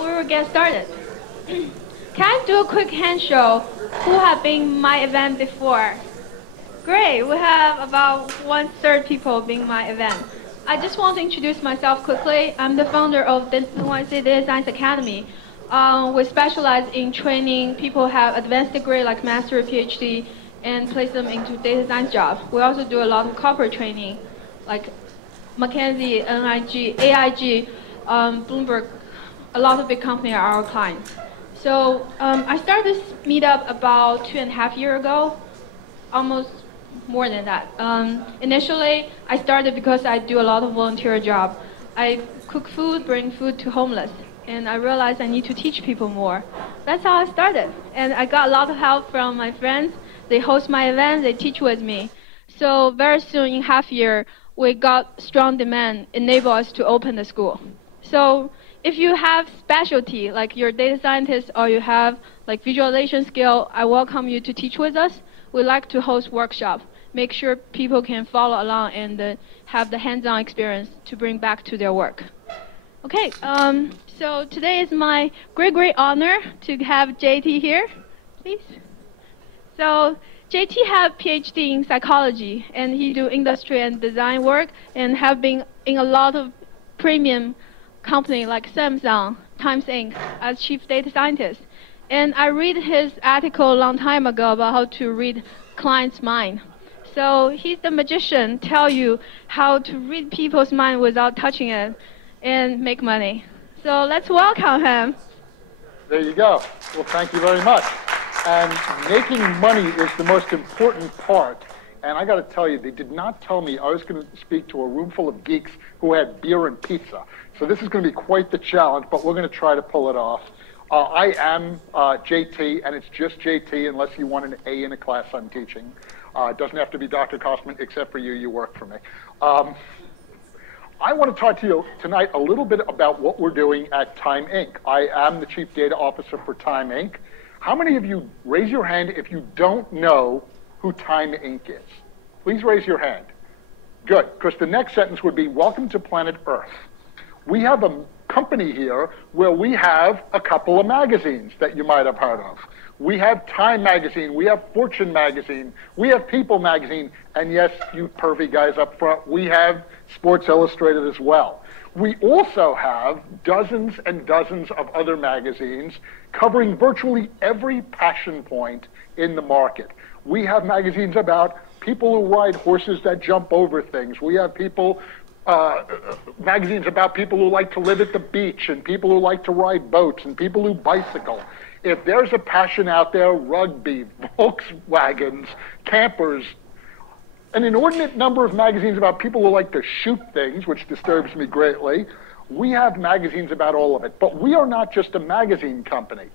We will get started. Can I do a quick hand show? Who have been my event before? Great, we have about 1/3 people being my event. I just want to introduce myself quickly. I'm the founder of the NYC Data Science Academy. We specialize in training people who have advanced degree like master, PhD, and place them into data science jobs. We also do a lot of corporate training, like McKinsey, NIG, AIG, Bloomberg. A lot of big companies are our clients. So I started this meetup about 2.5 years ago, almost more than that. Initially, I started because I do a lot of volunteer job. I cook food, bring food to homeless, and I realized I need to teach people more. That's how I started, and I got a lot of help from my friends. They host my events, they teach with me. So very soon, in half year, we got strong demand, enable us to open the school. So if you have specialty, like you're a data scientist or you have like visualization skill, I welcome you to teach with us. We like to host workshops, make sure people can follow along and have the hands-on experience to bring back to their work. Okay, so today is my great honor to have JT here, please. So JT have PhD in psychology, and he do industry and design work, and have been in a lot of premium company like Samsung, Times Inc. as chief data scientist. And I read his article a long time ago about how to read client's mind. So he's the magician, tell you how to read people's mind without touching it and make money. So let's welcome him. There you go. Well, thank you very much. And making money is the most important part. And I got to tell you, they did not tell me I was going to speak to a room full of geeks who had beer and pizza. So this is going to be quite the challenge, but we're going to try to pull it off. I am JT, and it's just JT unless you want an A in a class I'm teaching. It doesn't have to be Dr. Kostman, except for you work for me. I want to talk to you tonight a little bit about what we're doing at Time Inc. I am the Chief Data Officer for Time Inc. How many of you, raise your hand if you don't know who Time Inc. is? Please raise your hand. Good, because the next sentence would be, welcome to planet Earth. We have a company here where we have a couple of magazines that you might have heard of. We have Time Magazine, we have Fortune Magazine, we have People Magazine, and yes, you pervy guys up front, we have Sports Illustrated as well. We also have dozens and dozens of other magazines covering virtually every passion point in the market. We have magazines about people who ride horses that jump over things. We have magazines about people who like to live at the beach, and people who like to ride boats, and people who bicycle. If there's a passion out there, rugby, Volkswagens, campers, an inordinate number of magazines about people who like to shoot things, which disturbs me greatly. We have magazines about all of it. But we are not just a magazine company.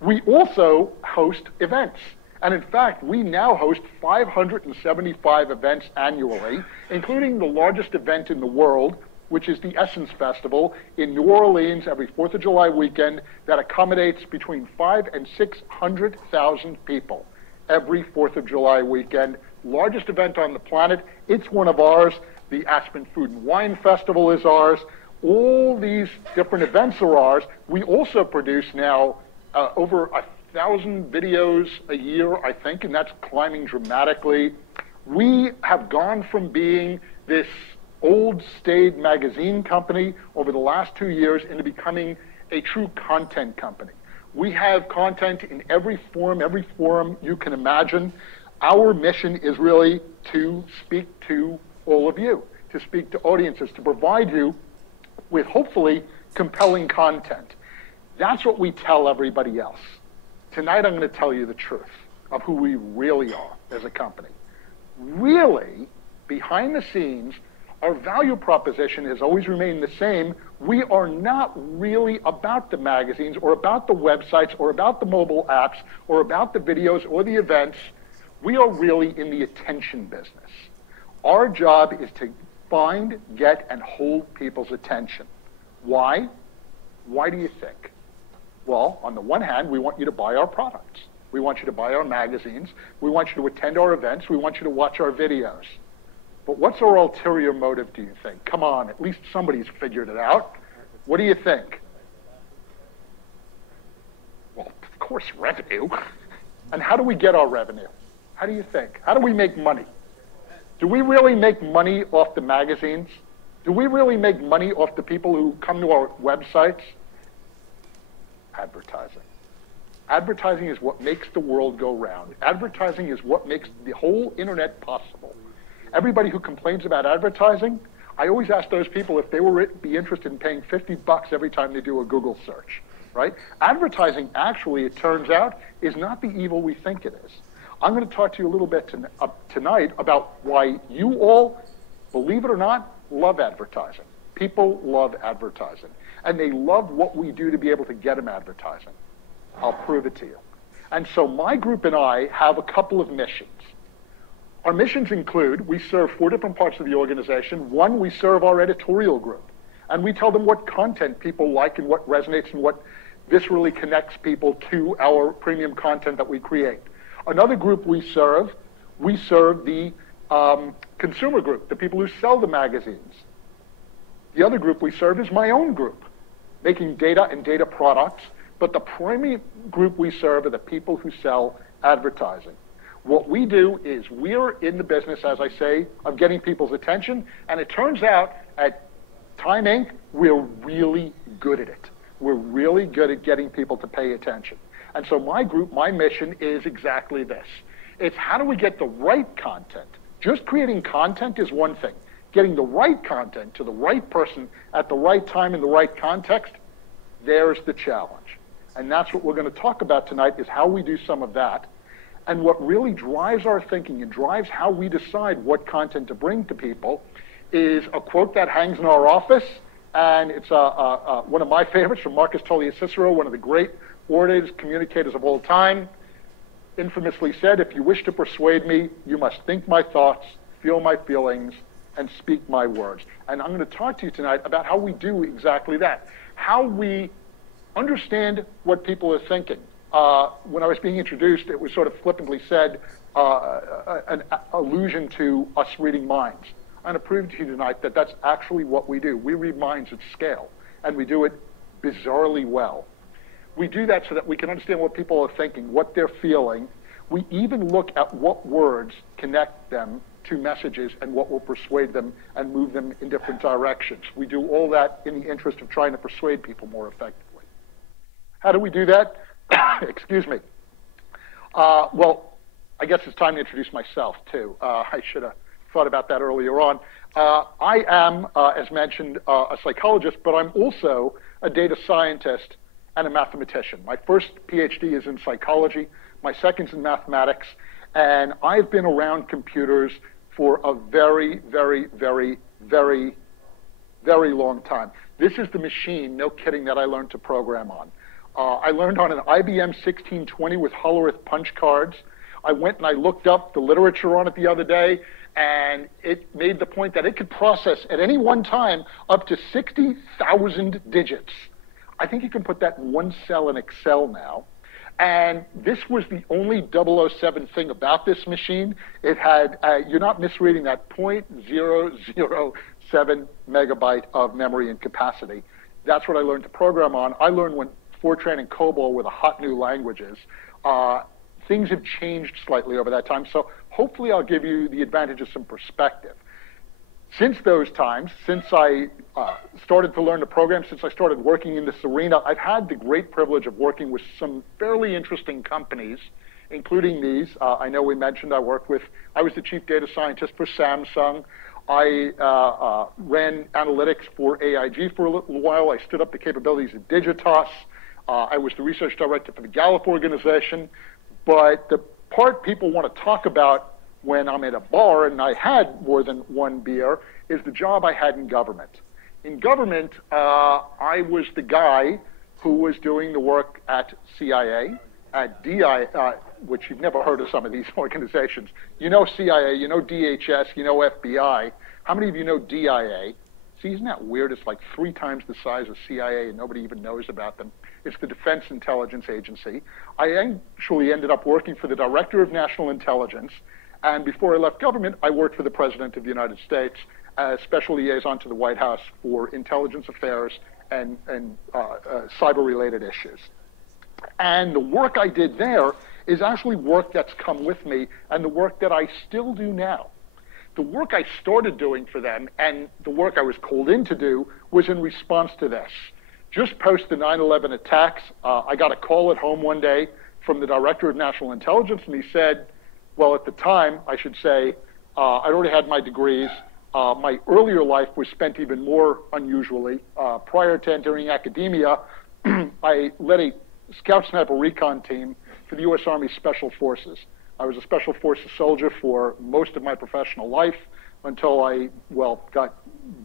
We also host events. And in fact, we now host 575 events annually, including the largest event in the world, which is the Essence Festival in New Orleans every 4th of July weekend that accommodates between 500,000 and 600,000 people every 4th of July weekend. Largest event on the planet. It's one of ours. The Aspen Food and Wine Festival is ours. All these different events are ours. We also produce now over 1,000 videos a year, I think, and that's climbing dramatically. We have gone from being this old, staid magazine company over the last 2 years into becoming a true content company. We have content in every forum you can imagine. Our mission is really to speak to all of you, to speak to audiences, to provide you with hopefully compelling content. That's what we tell everybody else. Tonight I'm going to tell you the truth of who we really are as a company. Really, behind the scenes, our value proposition has always remained the same. We are not really about the magazines or about the websites or about the mobile apps or about the videos or the events. We are really in the attention business. Our job is to find, get, and hold people's attention. Why? Why do you think? Well, on the one hand, we want you to buy our products. We want you to buy our magazines. We want you to attend our events. We want you to watch our videos. But what's our ulterior motive, do you think? Come on, at least somebody's figured it out. What do you think? course, revenue. And how do we get our revenue? How do you think? How do we make money? Do we really make money off the magazines? Do we really make money off the people who come to our websites? Advertising. Advertising is what makes the world go round. Advertising is what makes the whole internet possible. Everybody who complains about advertising, I always ask those people if they would be interested in paying $50 every time they do a Google search, right? Advertising actually, it turns out, is not the evil we think it is. I'm going to talk to you a little bit tonight about why you all, believe it or not, love advertising. People love advertising. And they love what we do to be able to get them advertising. I'll prove it to you. And so my group and I have a couple of missions. Our missions include, we serve 4 different parts of the organization. One, we serve our editorial group. And we tell them what content people like and what resonates and what viscerally connects people to our premium content that we create. Another group we serve the consumer group, the people who sell the magazines. The other group we serve is my own group, making data and data products. But the primary group we serve are the people who sell advertising. What we do is we're in the business, as I say, of getting people's attention. And it turns out at Time Inc., we're really good at it. We're really good at getting people to pay attention. And so my group, my mission is exactly this. It's how do we get the right content? Just creating content is one thing. Getting the right content to the right person at the right time in the right context, there's the challenge. And that's what we're going to talk about tonight, is how we do some of that. And what really drives our thinking and drives how we decide what content to bring to people is a quote that hangs in our office. And it's one of my favorites from Marcus Tullius Cicero, one of the great orators, communicators of all time, infamously said, "If you wish to persuade me, you must think my thoughts, feel my feelings, and speak my words." And I'm going to talk to you tonight about how we do exactly that, how we understand what people are thinking. When I was being introduced, it was sort of flippantly said, an allusion to us reading minds. I'm going to prove to you tonight that that's actually what we do. We read minds at scale, and we do it bizarrely well. We do that so that we can understand what people are thinking, what they're feeling. We even look at what words connect them to messages and what will persuade them and move them in different directions. We do all that in the interest of trying to persuade people more effectively. How do we do that? Excuse me. Well, I guess it's time to introduce myself, too. I should have thought about that earlier on. I am, as mentioned, a psychologist, but I'm also a data scientist and a mathematician. My first PhD is in psychology. My second's in mathematics. And I've been around computers for a very, very, very, very, very long time. This is the machine, no kidding, that I learned to program on. I learned on an IBM 1620 with Hollerith punch cards. I went and I looked up the literature on it the other day, and it made the point that it could process at any one time up to 60,000 digits. I think you can put that in one cell in Excel now. And this was the only 007 thing about this machine. It had, you're not misreading that, 0.007 megabyte of memory and capacity. That's what I learned to program on. I learned when Fortran and COBOL were the hot new languages. Things have changed slightly over that time, so hopefully I'll give you the advantage of some perspective. Since those times, since I started to learn to program, since I started working in this arena, I've had the great privilege of working with some fairly interesting companies, including these. I know we mentioned I was the chief data scientist for Samsung. I ran analytics for AIG for a little while. I stood up the capabilities of Digitas. I was the research director for the Gallup organization. But the part people want to talk about when I'm at a bar, and I had more than one beer, is the job I had in government. In government, I was the guy who was doing the work at CIA, at DI, which you've never heard of some of these organizations. You know CIA, you know DHS, you know FBI. How many of you know DIA? See, isn't that weird? It's like 3 times the size of CIA, and nobody even knows about them. It's the Defense Intelligence Agency. I actually ended up working for the Director of National Intelligence, and before I left government, I worked for the President of the United States as Special Liaison to the White House for intelligence affairs and cyber-related issues. And the work I did there is actually work that's come with me and the work that I still do now. The work I started doing for them and the work I was called in to do was in response to this. Just post the 9/11 attacks, I got a call at home one day from the Director of National Intelligence, and he said, well, at the time, I should say, I'd already had my degrees. My earlier life was spent even more unusually. Prior to entering academia, I led a Scout Sniper Recon team for the U.S. Army Special Forces. I was a Special Forces soldier for most of my professional life until I, got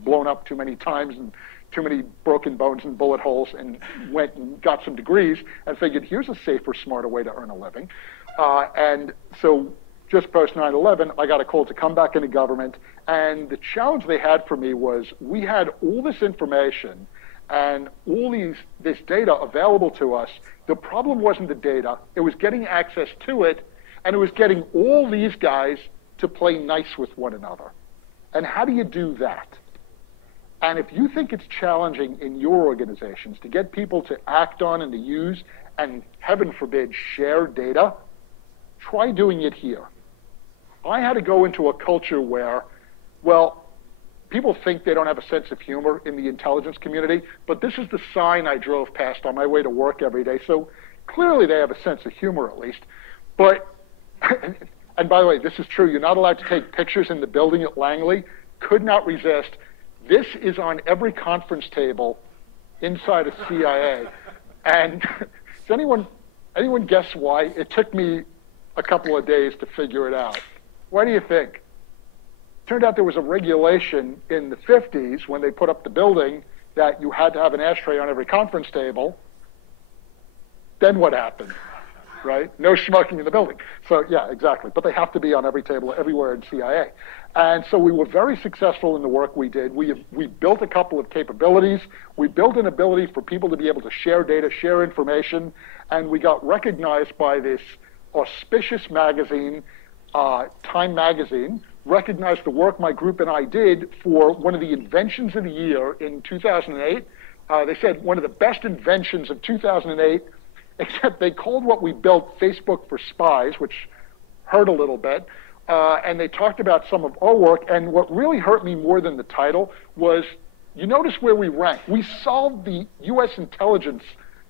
blown up too many times and too many broken bones and bullet holes and went and got some degrees and figured here's a safer, smarter way to earn a living. And so just post 9/11, I got a call to come back into government. And the challenge they had for me was we had all this information and all this data available to us. The problem wasn't the data. It was getting access to it, and it was getting all these guys to play nice with one another. And how do you do that? And if you think it's challenging in your organizations to get people to act on and to use, and heaven forbid, share data, try doing it here. I had to go into a culture where, people think they don't have a sense of humor in the intelligence community, but this is the sign I drove past on my way to work every day. So clearly they have a sense of humor at least. But, and by the way, this is true. You're not allowed to take pictures in the building at Langley. Could not resist. This is on every conference table inside of CIA. And does anyone guess why? It took me a couple of days to figure it out. Why do you think? Turned out there was a regulation in the 50s when they put up the building that you had to have an ashtray on every conference table. Then what happened, right? No smoking in the building. So yeah, exactly. But they have to be on every table everywhere in CIA. And so we were very successful in the work we did. We built a couple of capabilities. We built an ability for people to be able to share data, share information, and we got recognized by this auspicious magazine, Time Magazine, recognized the work my group and I did for one of the inventions of the year in 2008. They said one of the best inventions of 2008, except they called what we built Facebook for Spies, which hurt a little bit. And they talked about some of our work. And what really hurt me more than the title was, you notice where we rank. We solved the U.S. intelligence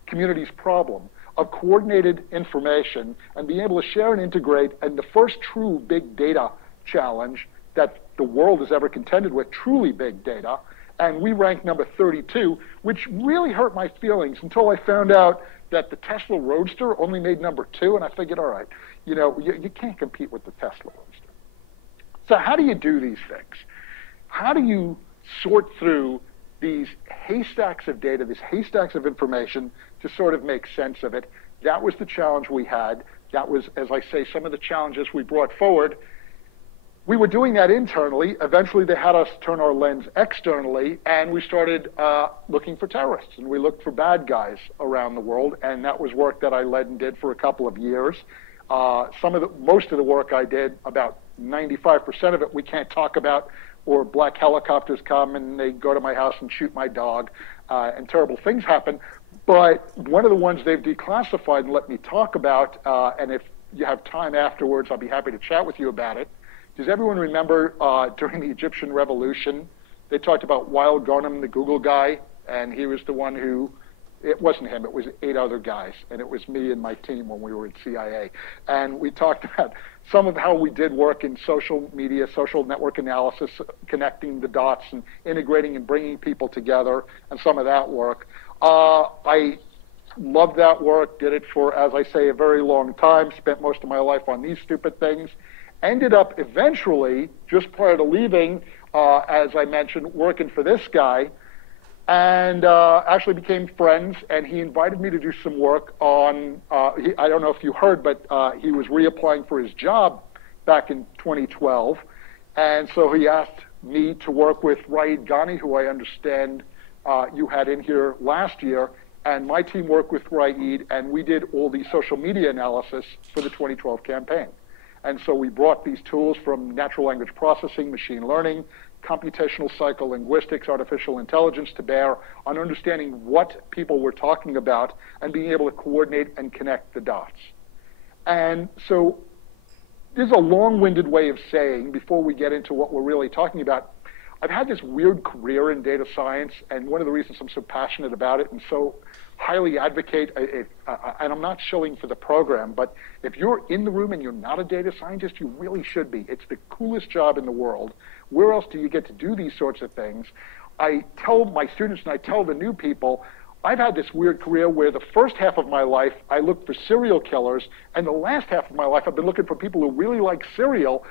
community's problem of coordinated information and being able to share and integrate, and the first true big data challenge that the world has ever contended with, truly big data, and we ranked number 32, which really hurt my feelings until I found out that the Tesla Roadster only made number 2, and I figured, all right, you can't compete with the Tesla Roadster. So how do you do these things? How do you sort through these haystacks of data, these haystacks of information to sort of make sense of it? That was the challenge we had. That was, as I say, some of the challenges we brought forward. We were doing that internally. Eventually, they had us turn our lens externally, and we started looking for terrorists, and we looked for bad guys around the world, and that was work that I led and did for a couple of years. Most of the work I did, about 95% of it, we can't talk about, or black helicopters come and they go to my house and shoot my dog, and terrible things happen. But one of the ones they've declassified and let me talk about, and if you have time afterwards, I'll be happy to chat with you about it. Does everyone remember during the Egyptian Revolution, they talked about Wild Garnham, the Google guy, and he was the one who, it wasn't him, it was 8 other guys, and it was me and my team when we were at CIA. And we talked about some of how we did work in social media, social network analysis, connecting the dots and integrating and bringing people together, and some of that work. I loved that work, did it for, as I say, a very long time, spent most of my life on these stupid things. Ended up eventually, just prior to leaving, as I mentioned, working for this guy, and actually became friends, and he invited me to do some work on, I don't know if you heard, but he was reapplying for his job back in 2012, and so he asked me to work with Raid Ghani, who I understand you had in here last year, and my team worked with Raid, and we did all the social media analysis for the 2012 campaign. And so we brought these tools from natural language processing, machine learning, computational psycholinguistics, artificial intelligence to bear on understanding what people were talking about and being able to coordinate and connect the dots. And so there's a long-winded way of saying, before we get into what we're really talking about, I've had this weird career in data science, and one of the reasons I'm so passionate about it and so highly advocate it, and I'm not shilling for the program, but if you're in the room and you're not a data scientist, you really should be. It's the coolest job in the world. Where else do you get to do these sorts of things? I tell my students and I tell the new people, I've had this weird career where the first half of my life I looked for serial killers, and the last half of my life I've been looking for people who really like cereal,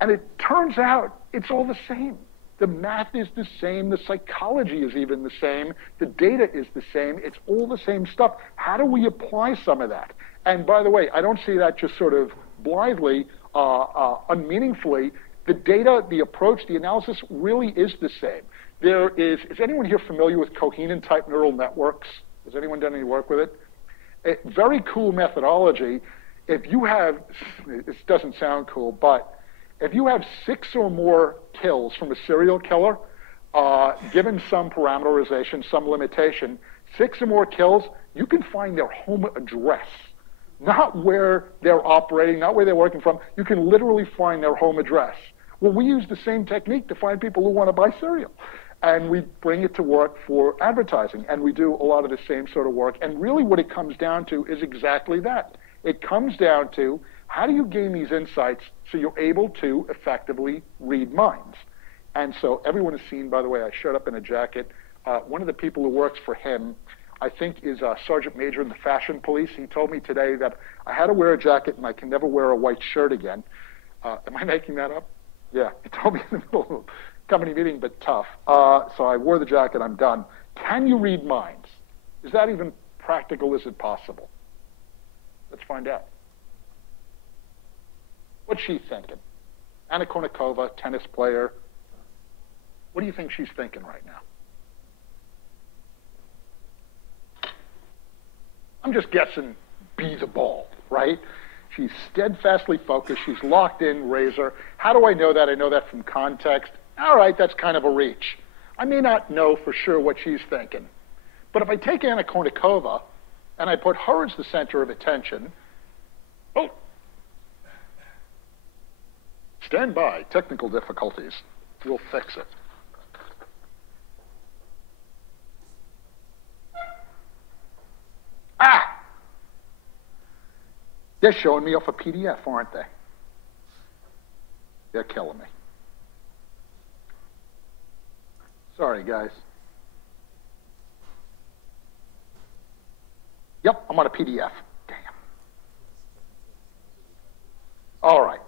and it turns out it's all the same. The math is the same, the psychology is even the same, the data is the same, it's all the same stuff. How do we apply some of that? And by the way, I don't see that just sort of blithely, unmeaningfully. The data, the approach, the analysis really is the same. Is anyone here familiar with coherent-type neural networks? Has anyone done any work with it? A very cool methodology. If you have, this doesn't sound cool, but if you have 6 or more kills from a serial killer, given some parameterization, some limitation, 6 or more kills, you can find their home address. Not where they're operating, not where they're working from. You can literally find their home address. Well, we use the same technique to find people who want to buy cereal. And we bring it to work for advertising. And we do a lot of the same sort of work. And really what it comes down to is exactly that. It comes down to, how do you gain these insights so you're able to effectively read minds? And so everyone has seen, by the way, I showed up in a jacket. One of the people who works for him, I think, is a sergeant major in the fashion police. He told me today that I had to wear a jacket and I can never wear a white shirt again. Am I making that up? Yeah, he told me in the middle of a company meeting, but tough. So I wore the jacket, I'm done. Can you read minds? Is that even practical? Is it possible? Let's find out. What's she thinking? Anna Kournikova, tennis player. What do you think she's thinking right now? I'm just guessing be the ball, right? She's steadfastly focused. She's locked in, razor. How do I know that? I know that from context. All right, that's kind of a reach. I may not know for sure what she's thinking. But if I take Anna Kournikova and I put her as the center of attention, oh, stand by, technical difficulties. We'll fix it. Ah! They're showing me off a PDF, aren't they? They're killing me. Sorry, guys. Yep, I'm on a PDF. Damn. All right.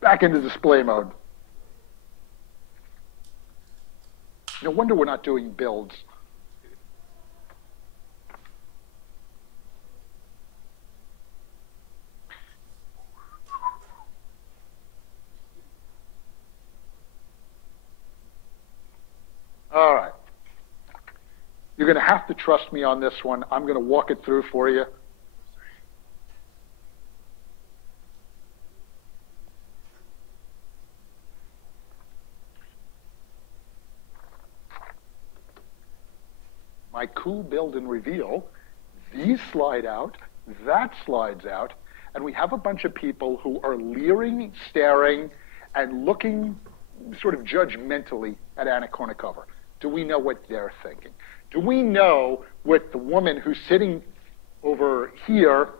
Back into display mode. No wonder we're not doing builds. All right. You're going to have to trust me on this one. I'm going to walk it through for you. My cool build and reveal, these slide out, that slides out, and we have a bunch of people who are leering, staring, and looking sort of judgmentally at Anna Kournikova. Do we know what they're thinking? Do we know what the woman who's sitting over here,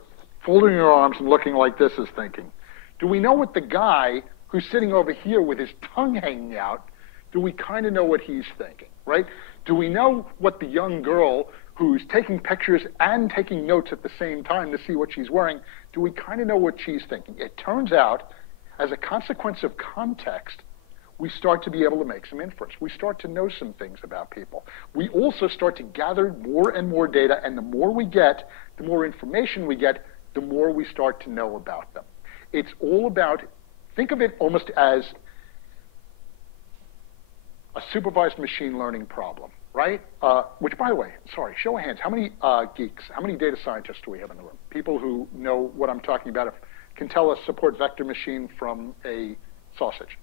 folding her arms and looking like this is thinking? Do we know what the guy who's sitting over here with his tongue hanging out, do we kind of know what he's thinking, right? Do we know what the young girl who's taking pictures and taking notes at the same time to see what she's wearing, do we kind of know what she's thinking? It turns out, as a consequence of context, we start to be able to make some inference. We start to know some things about people. We also start to gather more and more data, and the more we get, the more information we get, the more we start to know about them. It's all about, think of it almost as a supervised machine learning problem. right? Which, by the way, sorry, show of hands, how many geeks, how many data scientists do we have in the room? People who know what I'm talking about, can tell us support vector machine from a sausage.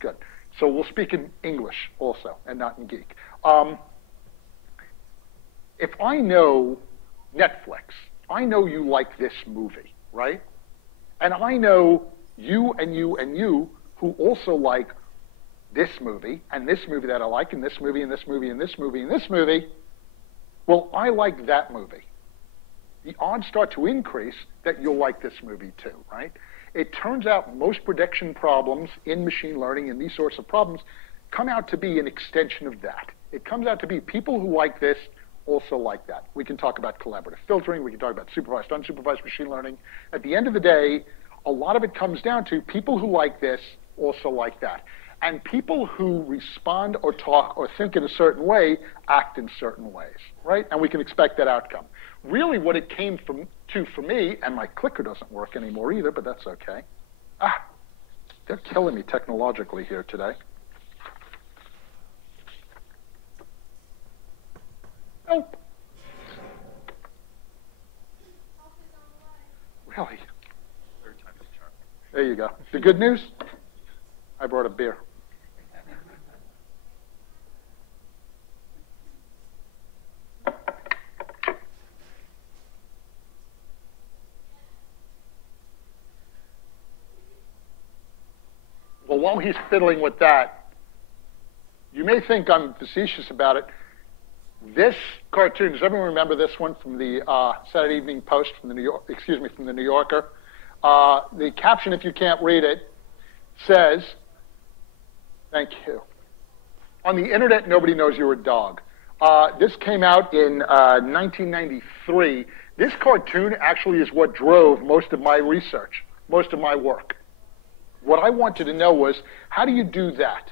Good. So we'll speak in English also, and not in geek. If I know Netflix, I know you like this movie, right? And I know you and you and you who also like this movie and this movie that I like, and this movie and this movie and this movie and this movie. Well, I like that movie. The odds start to increase that you'll like this movie too, right? It turns out most prediction problems in machine learning and these sorts of problems come out to be an extension of that. It comes out to be people who like this also like that. We can talk about collaborative filtering. We can talk about supervised, unsupervised machine learning. At the end of the day, a lot of it comes down to people who like this also like that. And people who respond or talk or think in a certain way act in certain ways, right? And we can expect that outcome. Really what it came to for me, and my clicker doesn't work anymore either, but that's okay. They're killing me technologically here today. Nope. Really? There you go. The good news? I brought a beer. Well, while he's fiddling with that, you may think I'm facetious about it. This cartoon, does everyone remember this one from the Saturday Evening Post, from the from the New Yorker? The caption, if you can't read it, says, thank you. On the internet, nobody knows you're a dog. This came out in 1993. This cartoon actually is what drove most of my research, most of my work. What I wanted to know was, how do you do that?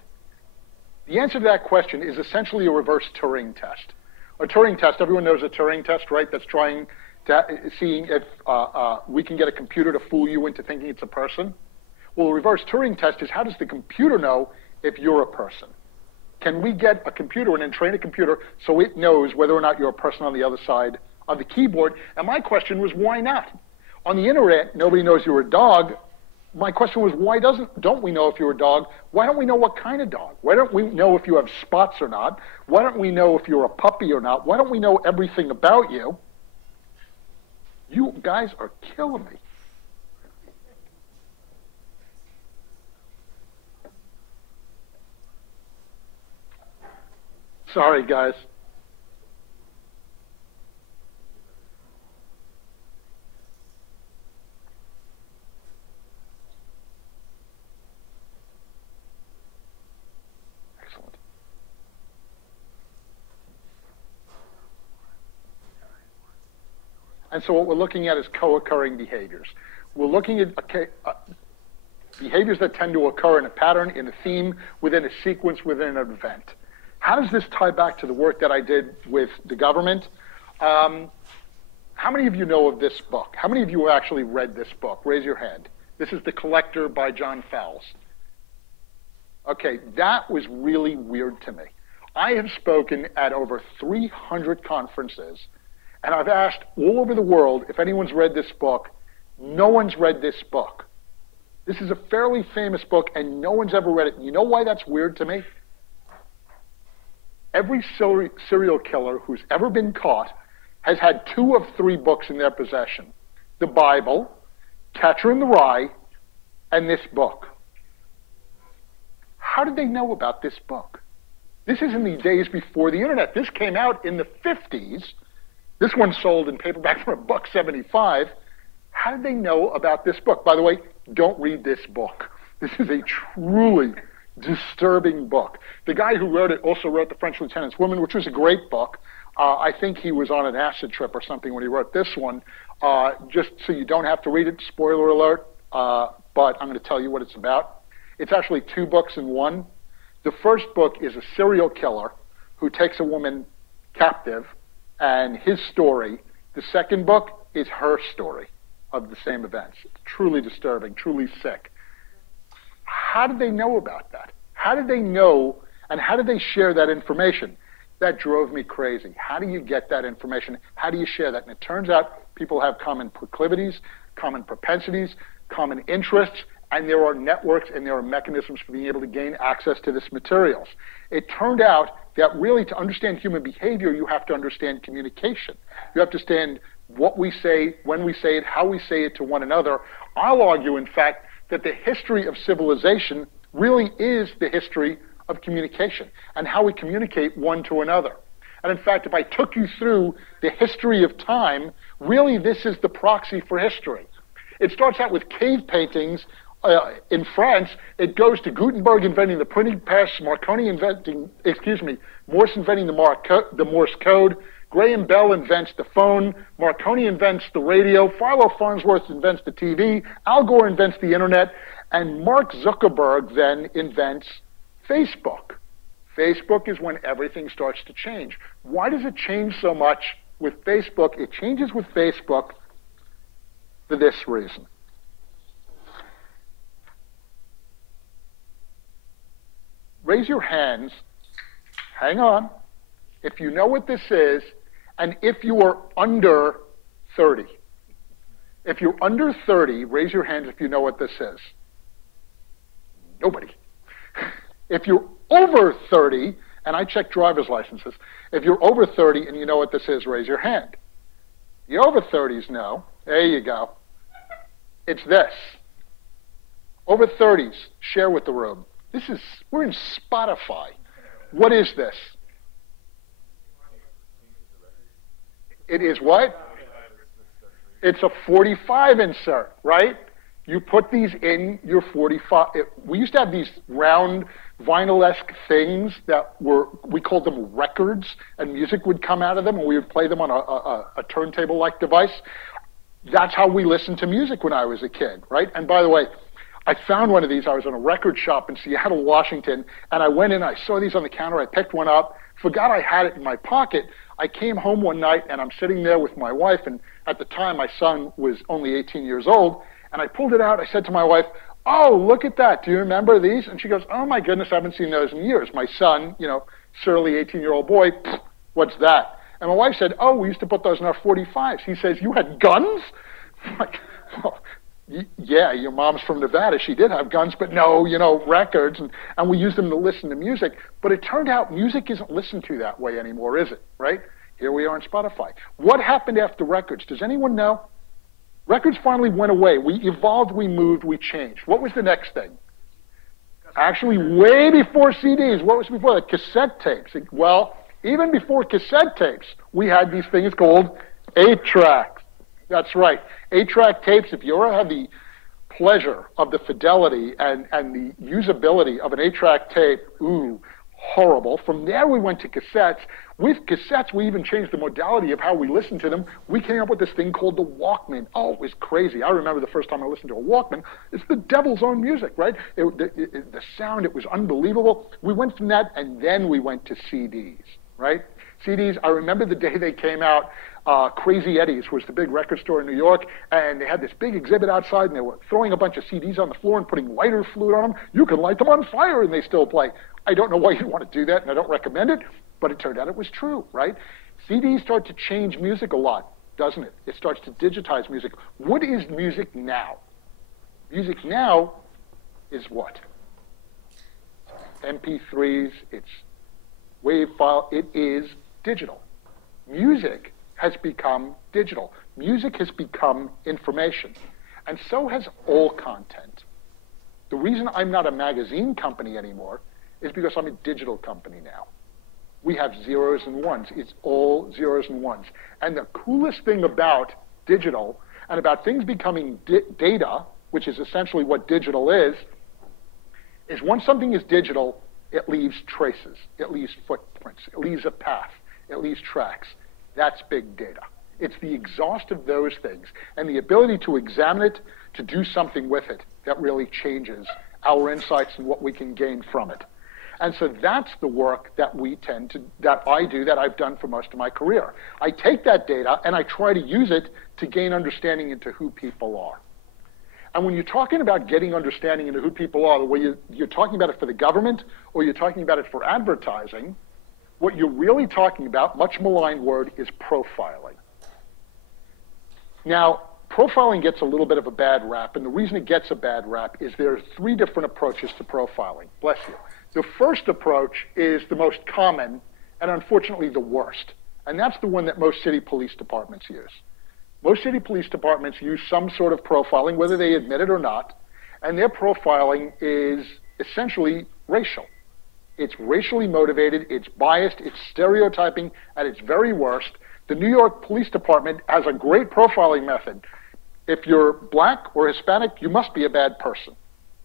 The answer to that question is essentially a reverse Turing test. A Turing test, everyone knows a Turing test, right? That's trying to seeing if we can get a computer to fool you into thinking it's a person. Well, a reverse Turing test is, how does the computer know if you're a person? Can we get a computer and then train a computer so it knows whether or not you're a person on the other side of the keyboard? And my question was, why not? On the internet, nobody knows you're a dog. My question was, why don't we know if you're a dog? Why don't we know what kind of dog? Why don't we know if you have spots or not? Why don't we know if you're a puppy or not? Why don't we know everything about you? You guys are killing me. Sorry, guys. Excellent. And so what we're looking at is co-occurring behaviors. We're looking at behaviors that tend to occur in a pattern, in a theme, within a sequence, within an event. How does this tie back to the work that I did with the government? How many of you know of this book? How many of you have actually read this book? Raise your hand. This is The Collector by John Fowles. Okay, that was really weird to me. I have spoken at over 300 conferences, and I've asked all over the world if anyone's read this book. No one's read this book. This is a fairly famous book, and no one's ever read it. You know why that's weird to me? Every serial killer who's ever been caught has had 2 of 3 books in their possession. The Bible, Catcher in the Rye, and this book. How did they know about this book? This is in the days before the internet. This came out in the 50s. This one sold in paperback for $1.75. How did they know about this book? By the way, don't read this book. This is a truly disturbing book. The guy who wrote it also wrote The French Lieutenant's Woman, which was a great book. I think he was on an acid trip or something when he wrote this one. Just so you don't have to read it, spoiler alert, but I'm going to tell you what it's about. It's actually 2 books in one. The first book is a serial killer who takes a woman captive and his story. The second book is her story of the same events. It's truly disturbing, truly sick. How did they know about that? How did they know, and how did they share that information? That drove me crazy. How do you get that information? How do you share that? And it turns out people have common proclivities, common propensities, common interests, and there are networks and there are mechanisms for being able to gain access to this materials. It turned out that really to understand human behavior, you have to understand communication. You have to understand what we say, when we say it, how we say it to one another. I'll argue, in fact, that the history of civilization really is the history of communication and how we communicate one to another. And in fact, if I took you through the history of time, really this is the proxy for history. It starts out with cave paintings in France. It goes to Gutenberg inventing the printing press, Morse inventing the Morse code, Graham Bell invents the phone, Marconi invents the radio, Philo Farnsworth invents the TV, Al Gore invents the internet, and Mark Zuckerberg then invents Facebook. Facebook is when everything starts to change. Why does it change so much with Facebook? It changes with Facebook for this reason. Raise your hands, hang on, if you know what this is, and if you are under 30. If you're under 30, raise your hands if you know what this is. Nobody. If you're over 30, and I check driver's licenses, if you're over 30 and you know what this is, raise your hand. The over 30s know. There you go. It's this. Over 30s, share with the room. We're in Spotify. What is this? It is what? It's a 45 insert, right? You put these in your 45. We used to have these round vinyl-esque things that we called them records, and music would come out of them, and we would play them on a turntable-like device. That's how we listened to music when I was a kid, right? And by the way, I found one of these. I was in a record shop in Seattle, Washington, and I went in, I saw these on the counter, I picked one up, forgot I had it in my pocket. I came home one night, and I'm sitting there with my wife, and at the time, my son was only 18 years old, and I pulled it out. I said to my wife, "Oh, look at that. Do you remember these?" And she goes, "Oh, my goodness, I haven't seen those in years." My son, surly 18-year-old boy, "What's that?" And my wife said, "Oh, we used to put those in our 45s. He says, "You had guns?" I'm like, well, yeah, your mom's from Nevada. She did have guns, but no, records, and we used them to listen to music. But it turned out music isn't listened to that way anymore, is it, right? Here we are on Spotify. What happened after records? Does anyone know? Records finally went away. We evolved, we moved, we changed. What was the next thing? Actually, way before CDs. What was before that? Cassette tapes. Well, even before cassette tapes, we had these things called 8-tracks. That's right. 8-track tapes, if you ever have the pleasure of the fidelity and the usability of an 8-track tape, ooh, horrible. From there, we went to cassettes. With cassettes, we even changed the modality of how we listened to them. We came up with this thing called the Walkman. Oh, it was crazy. I remember the first time I listened to a Walkman. It's the devil's own music, right? The sound, it was unbelievable. We went from that, and then we went to CDs, right? CDs, I remember the day they came out. Crazy Eddie's was the big record store in New York, and they had this big exhibit outside, and they were throwing a bunch of CDs on the floor and putting lighter fluid on them. You can light them on fire, and they still play. I don't know why you'd want to do that, and I don't recommend it, but it turned out it was true, right? CDs start to change music a lot, doesn't it? It starts to digitize music. What is music now? Music now is what? MP3s, it's wave file, it is digital. Music has become digital. Music has become information, and so has all content. The reason I'm not a magazine company anymore is because I'm a digital company now. We have zeros and ones. It's all zeros and ones. And the coolest thing about digital and about things becoming data, which is essentially what digital is once something is digital, it leaves traces, it leaves footprints, it leaves a path, it leaves tracks. That's big data. It's the exhaust of those things and the ability to examine it, to do something with it, that really changes our insights and what we can gain from it. And so that's the work that I do, that I've done for most of my career. I take that data and I try to use it to gain understanding into who people are. And when you're talking about getting understanding into who people are, the way you're talking about it for the government or you're talking about it for advertising, What you're really talking about, much maligned word, is profiling. Now, profiling gets a little bit of a bad rap, and the reason it gets a bad rap is there are 3 different approaches to profiling. Bless you. The first approach is the most common and unfortunately the worst, and that's the one that most city police departments use. Most city police departments use some sort of profiling, whether they admit it or not, and their profiling is essentially racial. It's racially motivated, it's biased, it's stereotyping at its very worst. The New York Police Department has a great profiling method. If you're black or Hispanic, you must be a bad person.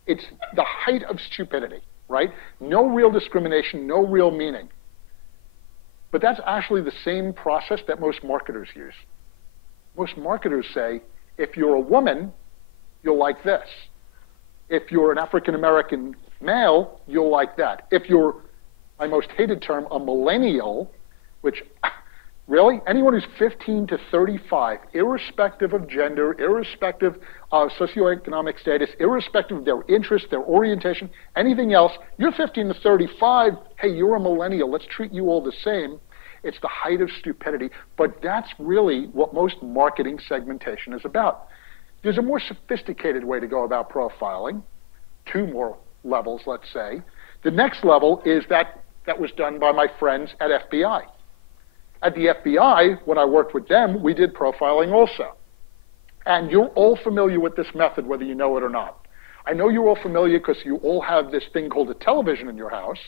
It's the height of stupidity, right? No real discrimination, no real meaning. But that's actually the same process that most marketers use. Most marketers say, if you're a woman, you'll like this. If you're an African-American male, you'll like that. If you're, my most hated term, a millennial, which, really? Anyone who's 15 to 35, irrespective of gender, irrespective of socioeconomic status, irrespective of their interests, their orientation, anything else, you're 15 to 35, hey, you're a millennial, let's treat you all the same. It's the height of stupidity, but that's really what most marketing segmentation is about. There's a more sophisticated way to go about profiling, 2 more levels, let's say. The next level is that was done by my friends at FBI. At the FBI, when I worked with them, we did profiling also. And you're all familiar with this method, whether you know it or not. I know you're all familiar because you all have this thing called a television in your house,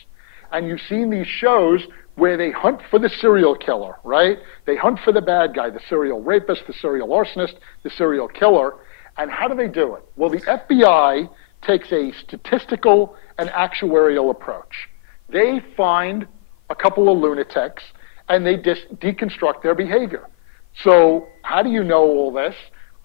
and you've seen these shows where they hunt for the serial killer, right? They hunt for the bad guy, the serial rapist, the serial arsonist, the serial killer. And how do they do it? Well, the FBI takes a statistical and actuarial approach. They find a couple of lunatics, and they deconstruct their behavior. So how do you know all this?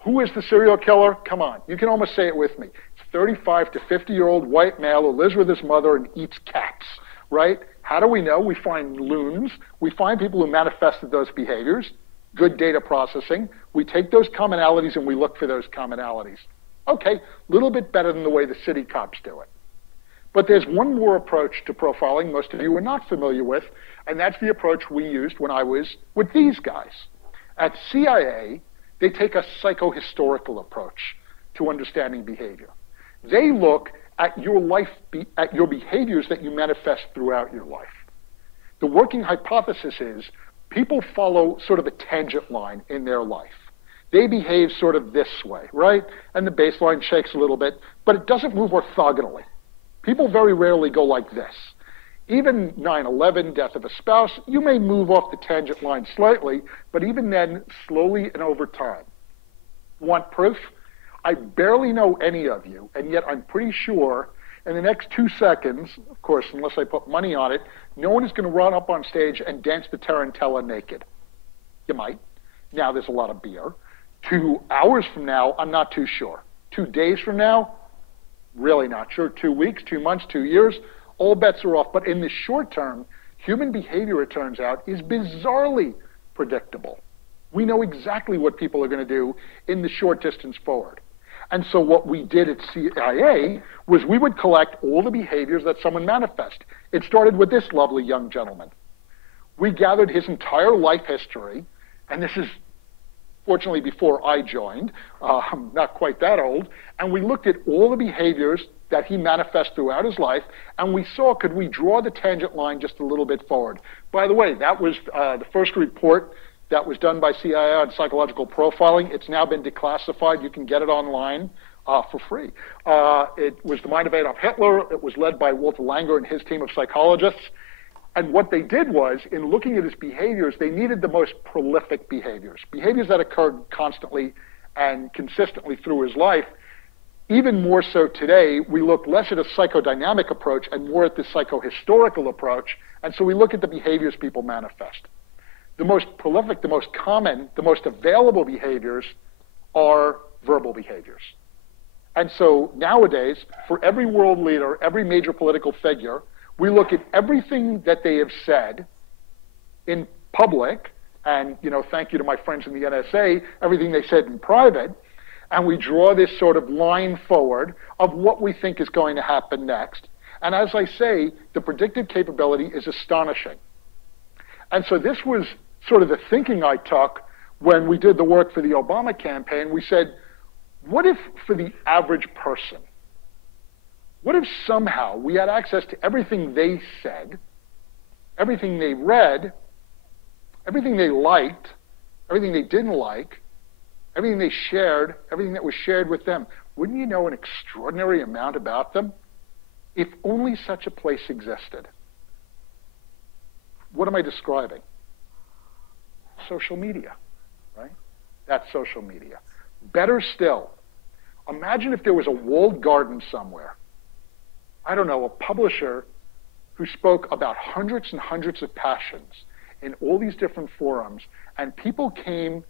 Who is the serial killer? Come on, you can almost say it with me. It's 35 to 50-year-old white male who lives with his mother and eats cats, right? How do we know? We find loons. We find people who manifested those behaviors, good data processing. We take those commonalities and we look for those commonalities. Okay, a little bit better than the way the city cops do it. But there's one more approach to profiling most of you are not familiar with, and that's the approach we used when I was with these guys. At CIA, they take a psychohistorical approach to understanding behavior. They look at your life, at your behaviors that you manifest throughout your life. The working hypothesis is people follow sort of a tangent line in their life. They behave sort of this way, right? And the baseline shakes a little bit, but it doesn't move orthogonally. People very rarely go like this. Even 9/11, death of a spouse, you may move off the tangent line slightly, but even then, slowly and over time. Want proof? I barely know any of you, and yet I'm pretty sure in the next 2 seconds, of course, unless I put money on it, no one is going to run up on stage and dance the tarantella naked. You might. Now there's a lot of beer. 2 hours from now, I'm not too sure. 2 days from now, really not sure. 2 weeks, 2 months, 2 years, all bets are off. But in the short term, human behavior, it turns out, is bizarrely predictable. We know exactly what people are going to do in the short distance forward. And so what we did at CIA was we would collect all the behaviors that someone manifests. It started with this lovely young gentleman. We gathered his entire life history, and this is fortunately before I joined. I'm not quite that old. And we looked at all the behaviors that he manifests throughout his life, and we saw, could we draw the tangent line just a little bit forward? By the way, that was the first report that was done by CIA on psychological profiling. It's now been declassified. You can get it online for free. It was The Mind of Adolf Hitler. It was led by Walter Langer and his team of psychologists. And what they did was, in looking at his behaviors, they needed the most prolific behaviors, behaviors that occurred constantly and consistently through his life. Even more so today, we look less at a psychodynamic approach and more at the psychohistorical approach. And so we look at the behaviors people manifest. The most prolific, the most common, the most available behaviors are verbal behaviors. And so nowadays, for every world leader, every major political figure, we look at everything that they have said in public, and thank you to my friends in the NSA, everything they said in private, and we draw this sort of line forward of what we think is going to happen next. And as I say, the predictive capability is astonishing. And so this was sort of the thinking I took when we did the work for the Obama campaign. We said, what if for the average person, what if somehow we had access to everything they said, everything they read, everything they liked, everything they didn't like, everything they shared, everything that was shared with them? Wouldn't you know an extraordinary amount about them? If only such a place existed. What am I describing? Social media, right? That's social media. Better still, imagine if there was a walled garden somewhere. I don't know, a publisher who spoke about hundreds and hundreds of passions in all these different forums, and people came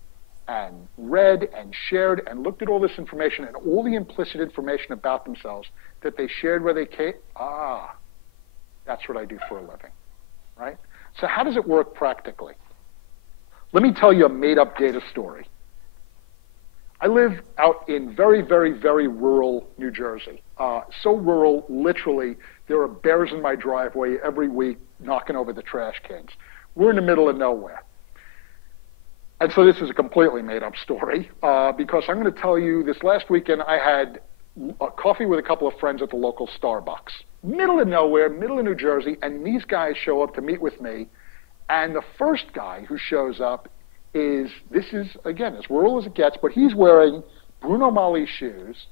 and read and shared and looked at all this information and all the implicit information about themselves that they shared where they came. Ah, that's what I do for a living, right? So how does it work practically? Let me tell you a made-up data story. I live out in very, very, very rural New Jersey. So rural, literally, there are bears in my driveway every week knocking over the trash cans. We're in the middle of nowhere. And so this is a completely made-up story, because I'm going to tell you this last weekend I had a coffee with a couple of friends at the local Starbucks. Middle of nowhere, middle of New Jersey, and these guys show up to meet with me. And the first guy who shows up is, this is, again, as rural as it gets, but he's wearing Bruno Magli shoes,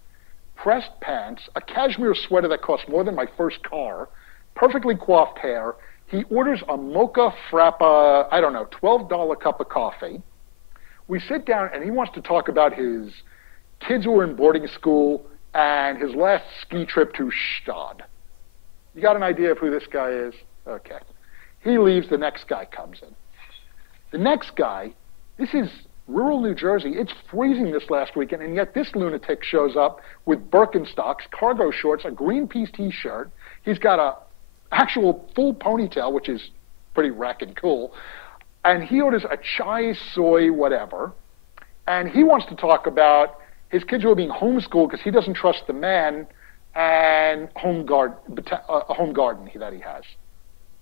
pressed pants, a cashmere sweater that cost more than my first car, perfectly coiffed hair. He orders a mocha frappa, I don't know, $12 cup of coffee. We sit down, and he wants to talk about his kids who were in boarding school and his last ski trip to Stad. You got an idea of who this guy is? Okay. He leaves, the next guy comes in. The next guy, this is rural New Jersey. It's freezing this last weekend, and yet this lunatic shows up with Birkenstocks, cargo shorts, a Greenpeace T-shirt. He's got a actual full ponytail, which is pretty racket cool. And he orders a chai, soy, whatever. And he wants to talk about his kids who are being homeschooled because he doesn't trust the man, and a home garden that he has.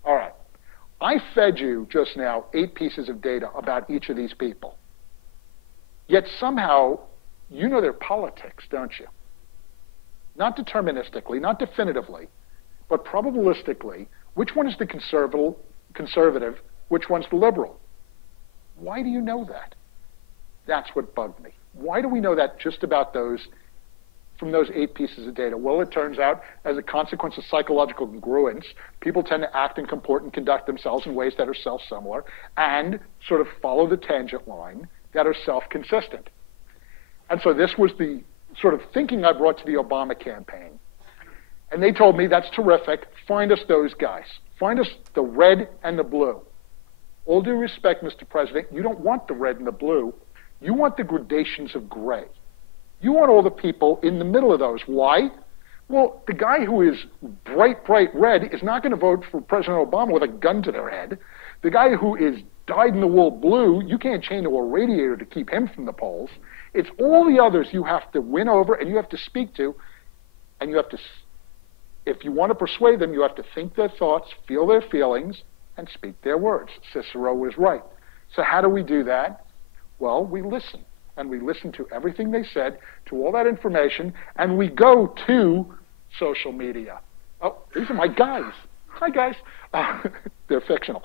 All right. I fed you just now 8 pieces of data about each of these people. Yet somehow, you know their politics, don't you? Not deterministically, not definitively, but probabilistically, which one is the conservative, which one's the liberal? Why do you know that? That's what bugged me. Why do we know that just about those, from those 8 pieces of data? Well, it turns out, as a consequence of psychological congruence, people tend to act and comport and conduct themselves in ways that are self-similar and sort of follow the tangent line that are self-consistent. And so this was the sort of thinking I brought to the Obama campaign. And they told me, that's terrific, find us those guys. Find us the red and the blue. All due respect, Mr. President, you don't want the red and the blue. You want the gradations of gray. You want all the people in the middle of those. Why? Well, the guy who is bright, bright red is not going to vote for President Obama with a gun to their head. The guy who is dyed-in-the-wool blue, you can't chain to a radiator to keep him from the polls. It's all the others you have to win over and you have to speak to, and you have to, if you want to persuade them, you have to think their thoughts, feel their feelings, and speak their words. Cicero was right. So how do we do that? Well, we listen. And we listen to everything they said, to all that information, and we go to social media. Oh, these are my guys. Hi, guys. They're fictional.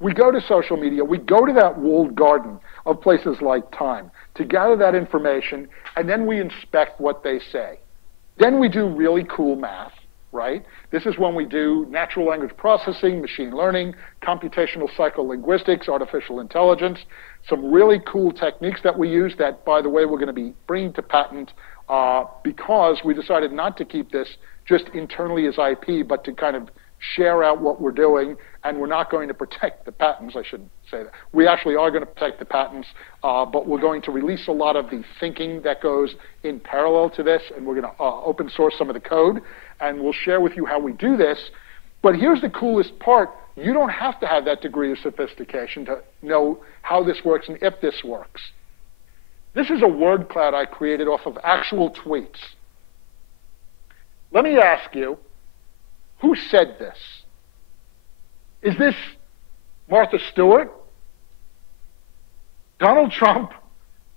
We go to social media. We go to that walled garden of places like Time to gather that information, and then we inspect what they say. Then we do really cool math, right? This is when we do natural language processing, machine learning, computational psycholinguistics, artificial intelligence, some really cool techniques that we use that, by the way, we're going to be bringing to patent because we decided not to keep this just internally as IP, but to kind of share out what we're doing, and we're not going to protect the patents. I shouldn't say that. We actually are going to protect the patents, but we're going to release a lot of the thinking that goes in parallel to this, and we're going to open source some of the code, and we'll share with you how we do this. But here's the coolest part. You don't have to have that degree of sophistication to know how this works and if this works. This is a word cloud I created off of actual tweets. Let me ask you, who said this? Is this Martha Stewart, Donald Trump,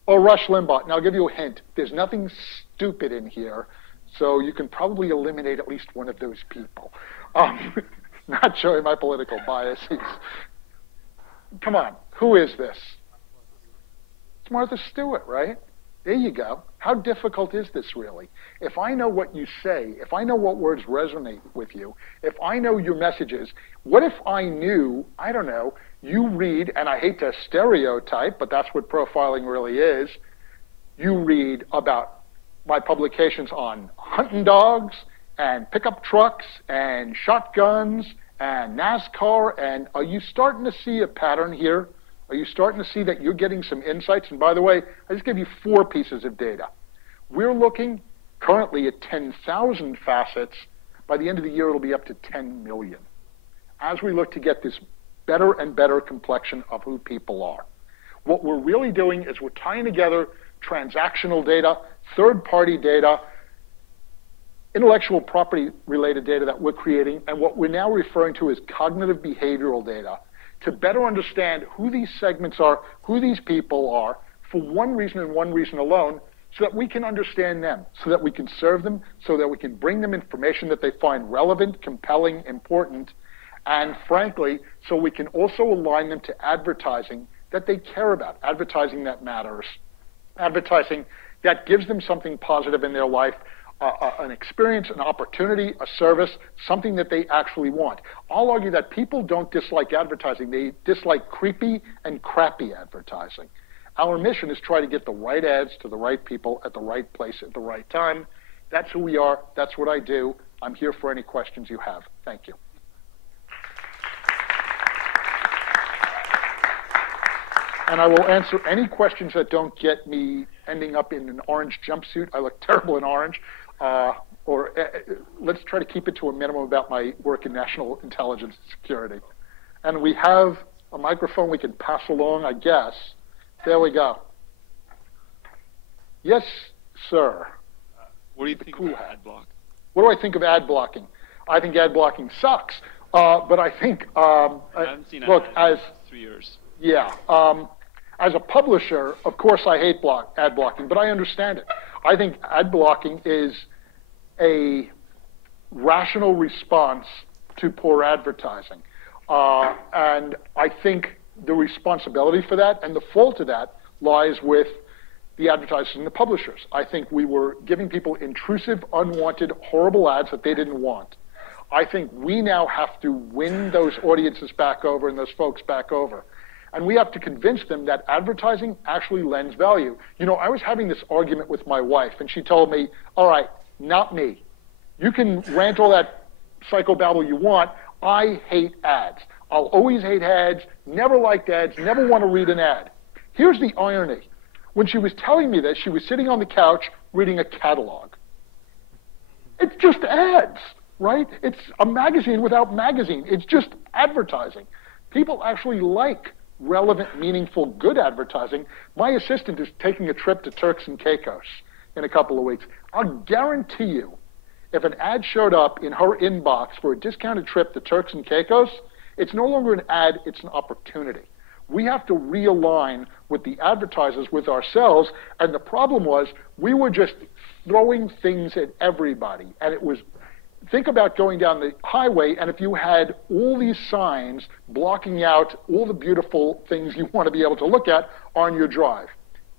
or Rush Limbaugh? And I'll give you a hint. There's nothing stupid in here, so you can probably eliminate at least one of those people. Not showing my political biases. Come on, who is this? It's Martha Stewart, right? There you go. How difficult is this really? If I know what you say, if I know what words resonate with you, if I know your messages, what if I knew, I don't know, you read, and I hate to stereotype, but that's what profiling really is, you read about my publications on hunting dogs and pickup trucks and shotguns and NASCAR, and are you starting to see a pattern here? Are you starting to see that you're getting some insights? And by the way, I just gave you 4 pieces of data. We're looking currently at 10,000 facets. By the end of the year, it'll be up to 10 million. As we look to get this better and better complexion of who people are. What we're really doing is we're tying together transactional data, third-party data, intellectual property-related data that we're creating, and what we're now referring to as cognitive behavioral data, to better understand who these segments are, who these people are, for one reason and one reason alone, so that we can understand them, so that we can serve them, so that we can bring them information that they find relevant, compelling, important, and frankly, so we can also align them to advertising that they care about, advertising that matters, advertising that gives them something positive in their life, an experience, an opportunity, a service, something that they actually want. I'll argue that people don't dislike advertising. They dislike creepy and crappy advertising. Our mission is try to get the right ads to the right people at the right place at the right time. That's who we are. That's what I do. I'm here for any questions you have. Thank you. And I will answer any questions that don't get me ending up in an orange jumpsuit. I look terrible in orange. Let's try to keep it to a minimum about my work in national intelligence and security. And we have a microphone we can pass along, I guess. There we go. Yes, sir. What do you think of ad block? What do I think of ad blocking? I think ad blocking sucks. But I think, I haven't seen look, ad in 3 years. Yeah. As a publisher, of course, I hate ad blocking, but I understand it. I think ad blocking is a rational response to poor advertising. And I think the responsibility for that and the fault of that lies with the advertisers and the publishers. I think we were giving people intrusive, unwanted, horrible ads that they didn't want. I think we now have to win those audiences back over and those folks back over. And we have to convince them that advertising actually lends value. You know, I was having this argument with my wife, and she told me, all right, not me. You can rant all that psychobabble you want. I hate ads. I'll always hate ads, never liked ads, never want to read an ad. Here's the irony. When she was telling me this, she was sitting on the couch reading a catalog. It's just ads, right? It's a magazine without magazine. It's just advertising. People actually like relevant, meaningful, good advertising. My assistant is taking a trip to Turks and Caicos in a couple of weeks. I'll guarantee you, if an ad showed up in her inbox for a discounted trip to Turks and Caicos, it's no longer an ad, it's an opportunity. We have to realign with the advertisers, with ourselves, and the problem was we were just throwing things at everybody, and it was, think about going down the highway, and if you had all these signs blocking out all the beautiful things you want to be able to look at on your drive.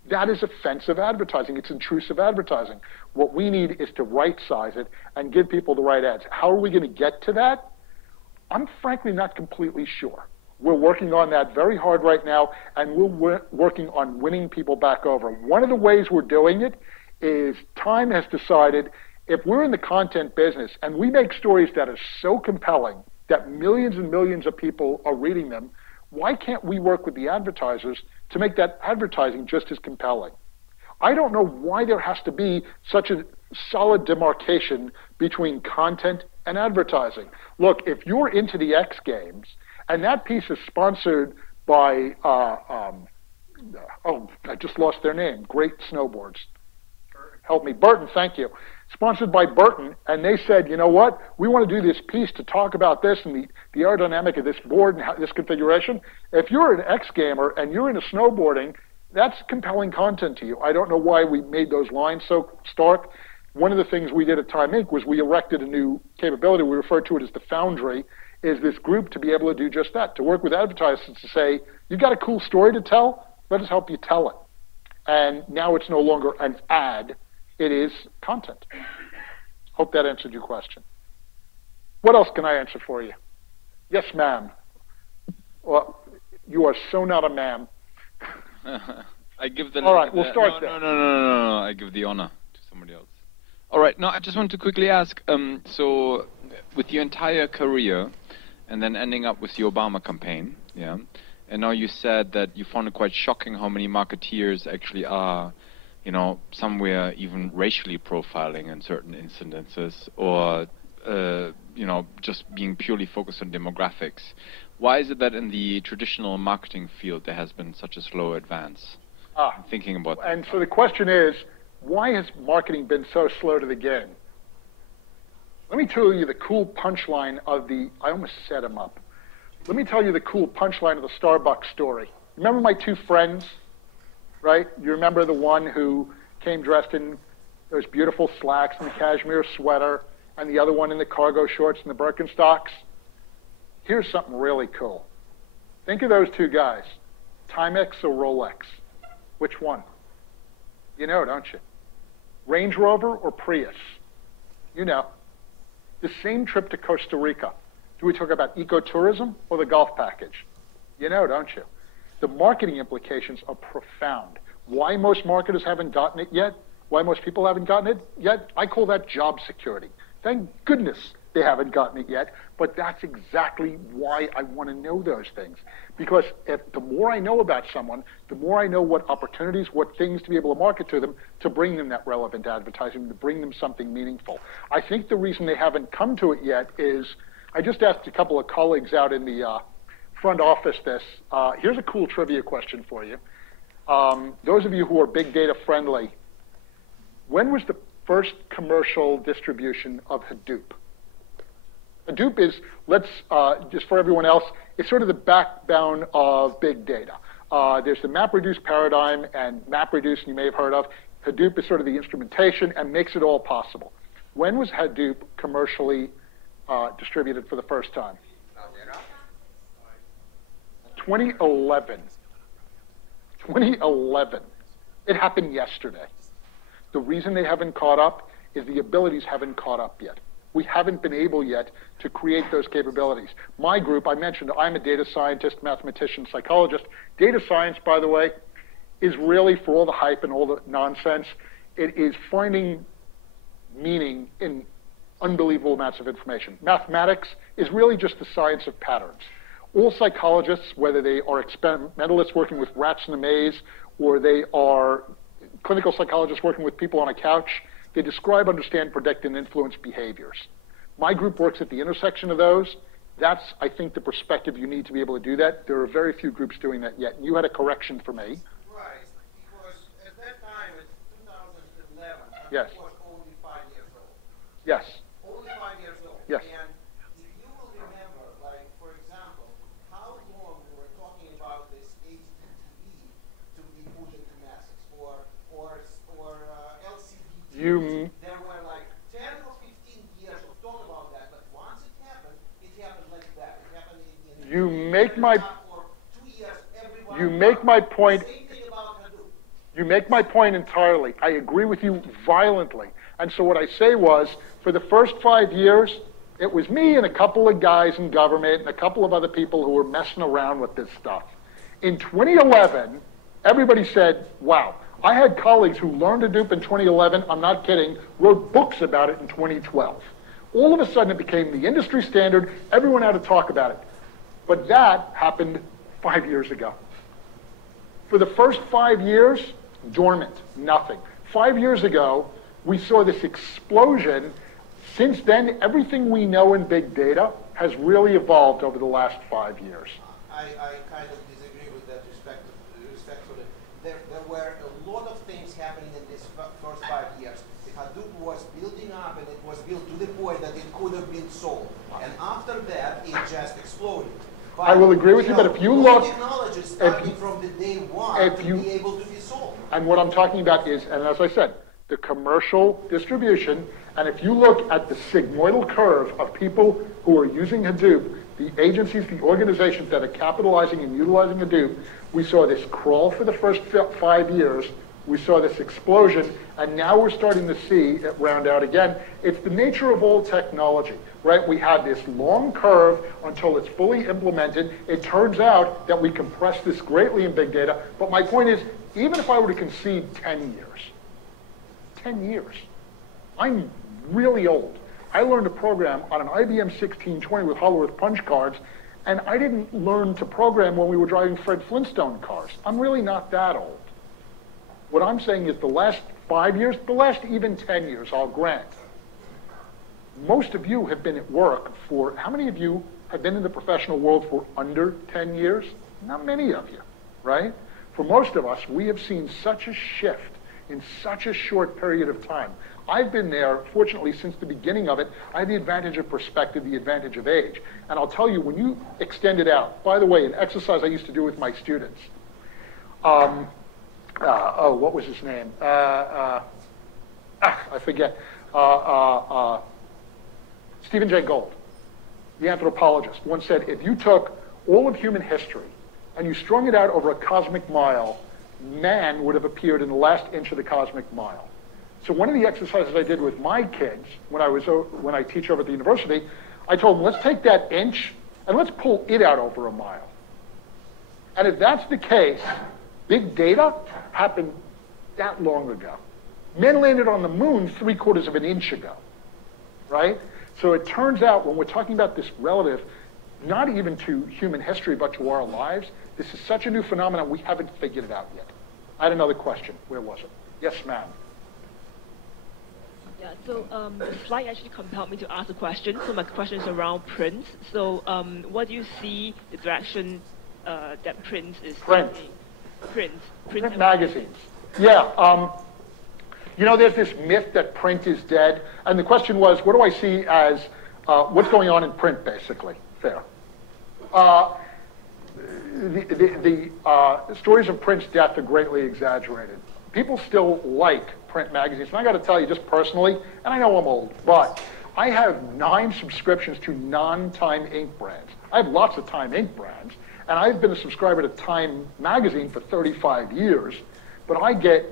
That is offensive advertising. It's intrusive advertising. What we need is to right-size it and give people the right ads. How are we going to get to that? I'm frankly not completely sure. We're working on that very hard right now, and we're working on winning people back over. One of the ways we're doing it is Time has decided if we're in the content business and we make stories that are so compelling that millions and millions of people are reading them, why can't we work with the advertisers to make that advertising just as compelling? I don't know why there has to be such a solid demarcation between content and advertising. Look, if you're into the X Games and that piece is sponsored by, I just lost their name, great snowboards. Help me, Burton, thank you. sponsored by Burton, and they said, you know what, we want to do this piece to talk about this and the aerodynamic of this board and how, this configuration. If you're an ex-gamer and you're into snowboarding, that's compelling content to you. I don't know why we made those lines so stark. One of the things we did at Time Inc. was we erected a new capability. We refer to it as the Foundry, is this group to be able to do just that, to work with advertisers to say, you've got a cool story to tell, let us help you tell it. And now it's no longer an ad, it is content. Hope that answered your question. What else can I answer for you? Yes, ma'am. Well, you are so not a ma'am. I give the... All right, we'll start there. No. I give the honor to somebody else. All right, no, I just want to quickly ask, so with your entire career and then ending up with the Obama campaign, yeah, and now you said that you found it quite shocking how many marketeers actually are, you know, somewhere even racially profiling in certain incidences, or, you know, just being purely focused on demographics. Why is it that in the traditional marketing field there has been such a slow advance? I'm thinking about that. And so the question is, why has marketing been so slow to the game? Let me tell you the cool punchline of the, I almost set him up. Let me tell you the cool punchline of the Starbucks story. Remember my two friends, right? You remember the one who came dressed in those beautiful slacks and the cashmere sweater, and the other one in the cargo shorts and the Birkenstocks? Here's something really cool. Think of those two guys, Timex or Rolex. Which one? You know, don't you? Range Rover or Prius? You know. The same trip to Costa Rica. Do we talk about ecotourism or the golf package? You know, don't you? The marketing implications are profound. Why most marketers haven't gotten it yet? Why most people haven't gotten it yet? I call that job security. Thank goodness they haven't gotten it yet, but that's exactly why I want to know those things. Because the more I know about someone, the more I know what opportunities, what things to be able to market to them, to bring them that relevant advertising, to bring them something meaningful. I think the reason they haven't come to it yet is, I just asked a couple of colleagues out in the front office this. Here's a cool trivia question for you. Those of you who are big data friendly, when was the first commercial distribution of Hadoop? Hadoop is, just for everyone else, it's sort of the backbone of big data. There's the MapReduce paradigm, and MapReduce you may have heard of. Hadoop is sort of the instrumentation and makes it all possible. When was Hadoop commercially distributed for the first time? 2011. 2011. It happened yesterday. The reason they haven't caught up is the abilities haven't caught up yet. We haven't been able yet to create those capabilities. My group, I mentioned, I'm a data scientist, mathematician, psychologist. Data science, by the way, is really, for all the hype and all the nonsense, it is finding meaning in unbelievable amounts of information. Mathematics is really just the science of patterns. All psychologists, whether they are experimentalists working with rats in a maze, or they are clinical psychologists working with people on a couch, they describe, understand, predict, and influence behaviors. My group works at the intersection of those. That's, I think, the perspective you need to be able to do that. There are very few groups doing that yet. You had a correction for me. Right, because at that time, in 2011, yes. I was only 5 years old. Yes. Only 5 years old. Yes. And if you will remember, like, for example, how long we were talking about this HDTV to be put into masses, or LCD. There were like 10 or 15 years of talk about that, but once it happened like that. It happened in you make my for 2 years. Everyone you make my point. Same thing about Hadoop. You make my point entirely. I agree with you violently. And so what I say was, for the first 5 years, it was me and a couple of guys in government and a couple of other people who were messing around with this stuff. In 2011, everybody said, wow. I had colleagues who learned Hadoop in 2011, I'm not kidding, wrote books about it in 2012. All of a sudden it became the industry standard, everyone had to talk about it. But that happened 5 years ago. For the first 5 years, dormant, nothing. 5 years ago, we saw this explosion. Since then, everything we know in big data has really evolved over the last 5 years. I kind of disagree with that respectfully. There were a lot of things happening in these first 5 years. The Hadoop was building up, and it was built to the point that it could have been sold. And after that, it just exploded. But, I will agree with you, but if you look, technology starting from the day one to be able to be sold. And what I'm talking about is, and as I said, the commercial distribution. And if you look at the sigmoidal curve of people who are using Hadoop, the agencies, the organizations that are capitalizing and utilizing Hadoop, we saw this crawl for the first 5 years. We saw this explosion, and now we're starting to see it round out again. It's the nature of all technology, right? We have this long curve until it's fully implemented. It turns out that we compress this greatly in big data, but my point is, even if I were to concede 10 years, I'm really old. I learned to program on an IBM 1620 with Hollowworth punch cards, and I didn't learn to program when we were driving Fred Flintstone cars. I'm really not that old. What I'm saying is the last 5 years, the last even 10 years, I'll grant. Most of you have been at work for, how many of you have been in the professional world for under 10 years? Not many of you, right? For most of us, we have seen such a shift in such a short period of time. I've been there, fortunately, since the beginning of it. I have the advantage of perspective, the advantage of age. And I'll tell you, when you extend it out, by the way, an exercise I used to do with my students, what was his name? I forget. Stephen Jay Gould, the anthropologist, once said, if you took all of human history and you strung it out over a cosmic mile, man would have appeared in the last inch of the cosmic mile. So one of the exercises I did with my kids when I teach over at the university, I told them, let's take that inch and let's pull it out over a mile. And if that's the case, big data happened that long ago. Men landed on the moon 3/4 of an inch ago, right? So it turns out when we're talking about this relative, not even to human history, but to our lives, this is such a new phenomenon, we haven't figured it out yet. I had another question. Where was it? Yes, ma'am. Yeah, so the slide actually compelled me to ask a question. So my question is around print. So what do you see the direction that print is taking? Print magazines. Yeah. You know, there's this myth that print is dead. And the question was, what do I see as what's going on in print, basically? Fair. The stories of print's death are greatly exaggerated. People still like print magazines. And I got to tell you, just personally, and I know I'm old, but I have 9 subscriptions to non-Time Inc. brands. I have lots of Time Inc. brands, and I've been a subscriber to Time magazine for 35 years, but I get,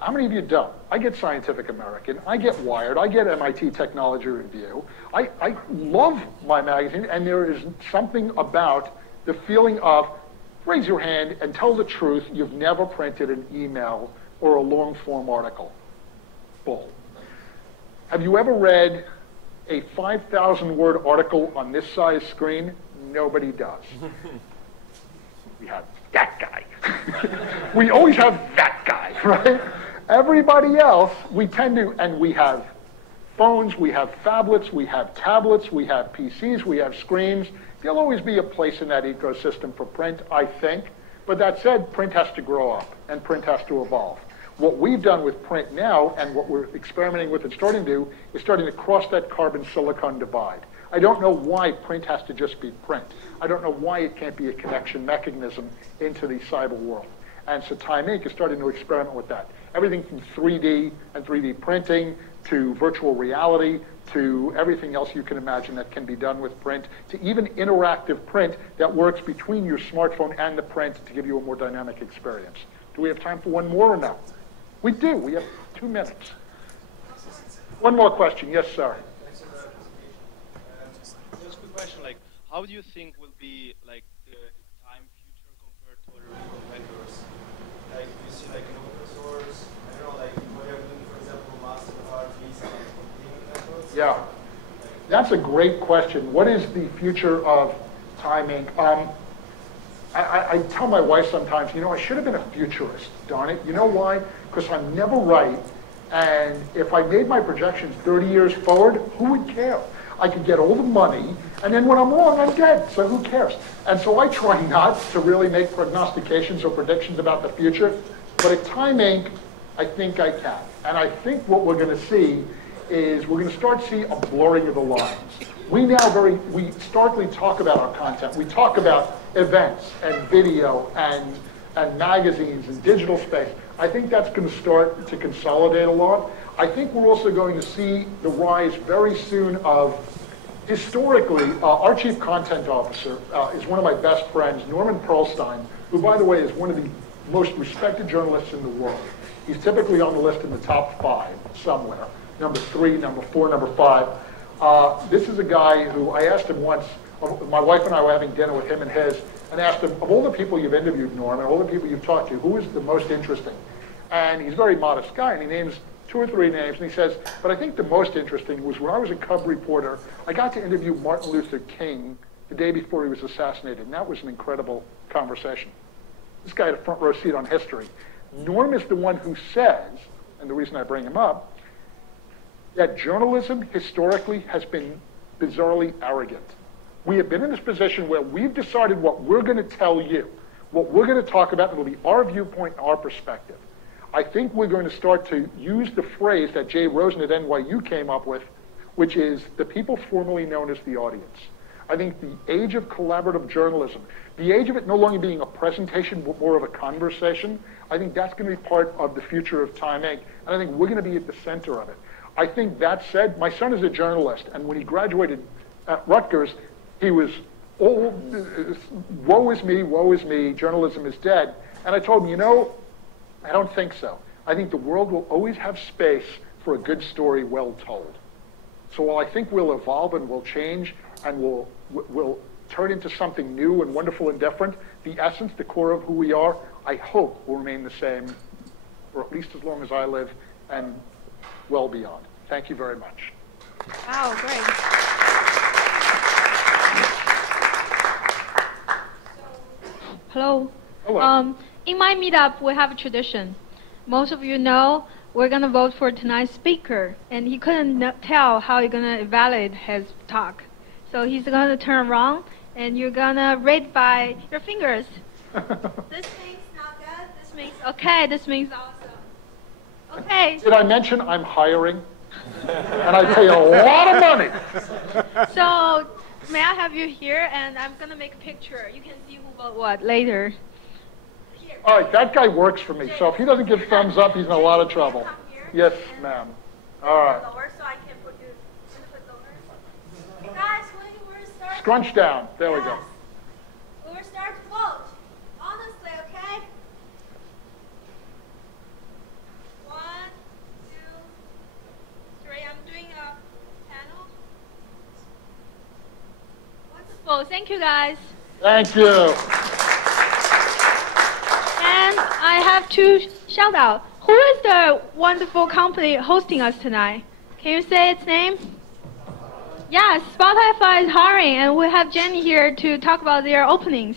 how many of you don't? I get Scientific American, I get Wired, I get MIT Technology Review. I love my magazine, and there is something about the feeling of, raise your hand and tell the truth, you've never printed an email or a long-form article. Bull. Have you ever read a 5,000-word article on this size screen? Nobody does. We have that guy. We always have that guy, right? Everybody else, we tend to, and we have phones, we have phablets, we have tablets, we have PCs, we have screens. There'll always be a place in that ecosystem for print, I think. But that said, print has to grow up, and print has to evolve. What we've done with print now, and what we're experimenting with and starting to do, is starting to cross that carbon-silicon divide. I don't know why print has to just be print. I don't know why it can't be a connection mechanism into the cyber world. And so Time Inc. is starting to experiment with that. Everything from 3D and 3D printing to virtual reality to everything else you can imagine that can be done with print, to even interactive print that works between your smartphone and the print to give you a more dynamic experience. Do we have time for one more or no? We do. We have 2 minutes. One more question. Yes, sir. Just a quick question, like, how do you think will be like the time future compared to other competitors? Like, do you see like an open source? I don't know, like what you're doing, for example, Mastercard, Visa, like competing networks? Yeah, that's a great question. What is the future of Time Inc.? I tell my wife sometimes, you know, I should have been a futurist, darn it. You know why? Because I'm never right. And if I made my projections 30 years forward, who would care? I could get all the money, and then when I'm wrong, I'm dead, so who cares? And so I try not to really make prognostications or predictions about the future, but at Time Inc., I think I can. And I think what we're going to see is we're going to start to see a blurring of the lines. We starkly talk about our content. We talk about events and video and magazines and digital space. I think that's going to start to consolidate a lot. I think we're also going to see the rise very soon of, historically, our chief content officer is one of my best friends, Norman Pearlstein, who, by the way, is one of the most respected journalists in the world. He's typically on the list in the top 5 somewhere, number 3, number 4, number 5. This is a guy who I asked him once, my wife and I were having dinner with him and his, and asked him, of all the people you've interviewed, Norm, and all the people you've talked to, who is the most interesting? And he's a very modest guy, and he names 2 or 3 names, and he says, but I think the most interesting was when I was a Cub reporter, I got to interview Martin Luther King the day before he was assassinated, and that was an incredible conversation. This guy had a front row seat on history. Norm is the one who says, and the reason I bring him up, that journalism historically has been bizarrely arrogant. We have been in this position where we've decided what we're going to tell you, what we're going to talk about, and will be our viewpoint and our perspective. I think we're going to start to use the phrase that Jay Rosen at NYU came up with, which is the people formerly known as the audience. I think the age of collaborative journalism, the age of it no longer being a presentation but more of a conversation, I think that's going to be part of the future of Time Inc. And I think we're going to be at the center of it. I think that said, my son is a journalist, and when he graduated at Rutgers, he was all, woe is me, journalism is dead. And I told him, you know, I don't think so. I think the world will always have space for a good story well told. So while I think we'll evolve and we'll change and we'll turn into something new and wonderful and different, the essence, the core of who we are, I hope will remain the same for at least as long as I live and well beyond. Thank you very much. Wow, great. Hello. Hello. In my meetup, we have a tradition. Most of you know we're going to vote for tonight's speaker, and he couldn't tell how you're going to evaluate his talk. So he's going to turn around, and you're going to rate by your fingers. This means not good, this means okay, this means awesome. Okay. Did I mention I'm hiring? And I pay a lot of money. So may I have you here, and I'm going to make a picture. You can see who voted what later. Here. All right, that guy works for me, so if he doesn't give thumbs up, he's in a lot of trouble. Yes, ma'am. All right. So I can put you. Guys, we're starting. Scrunch down. There we go. We're starting to vote. Honestly, okay? 1, 2, 3. I'm doing a panel. Wonderful. Thank you, guys. Thank you. And I have to shout out. Who is the wonderful company hosting us tonight? Can you say its name? Yes, Spotify is hiring, and we have Jenny here to talk about their openings.